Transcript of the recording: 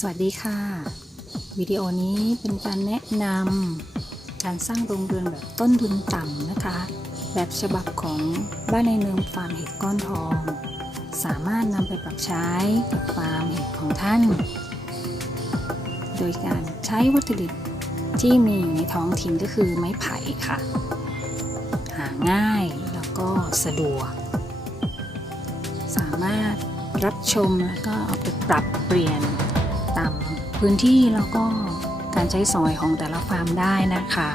สวัสดีค่ะวิดีโอนี้เป็นการแนะนำการสร้างโรงเรือนแบบต้นทุนต่ำนะคะแบบฉบับของบ้านในเนิมฟาร์มเห็ดก้อนทองสามารถนำไปปรับใช้กับฟาร์มเห็ดของท่านโดยการใช้วัตถุดิบที่มีอยู่ในท้องถิ่นก็คือไม้ไผ่ค่ะหาง่ายแล้วก็สะดวกสามารถรับชมแล้วก็เอาไปปรับเปลี่ยนตามพื้นที่แล้วก็การใช้สอยของแต่ละฟาร์มได้นะคะ